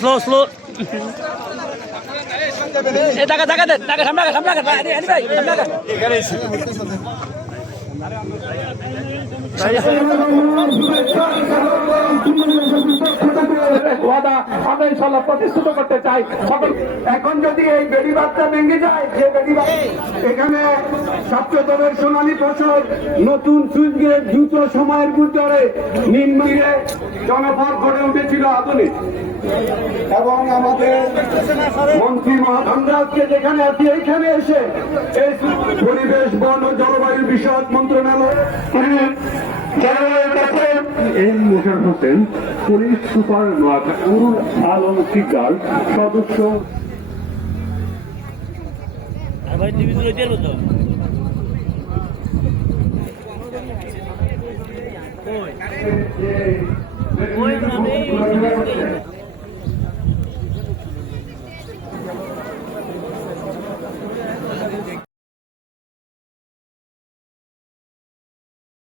Slow slow এ টাকা টাকা দেন টাকা সামনে সামনে ভাই ওয়াদা আমরা ইনশাল্লাহ প্রতিষ্ঠিত করতে চাই। এখন যদি এই বেড়িবাঁধটা ভেঙে যায়, যে বেড়িবাঁধ এখানে সপ্তদলের সোনালী ফসল নতুন সুইচ গেট দ্রুত সময়ের ভিতরে নির্মাণে জনপদ গড়ে উঠেছিল আধুনিক। এবং আমাদের মন্ত্রী আমরা আজকে যেখানে আছি এইখানে এসে এই পরিবেশ বন ও জলবায়ু বিষয়ক মন্ত্রণালয় M Mosharraf Hossain, police super Noakhali Alam Shikder, সদস্য। ভাই টিভি গুলো দিয়ে বলতো ওই ওই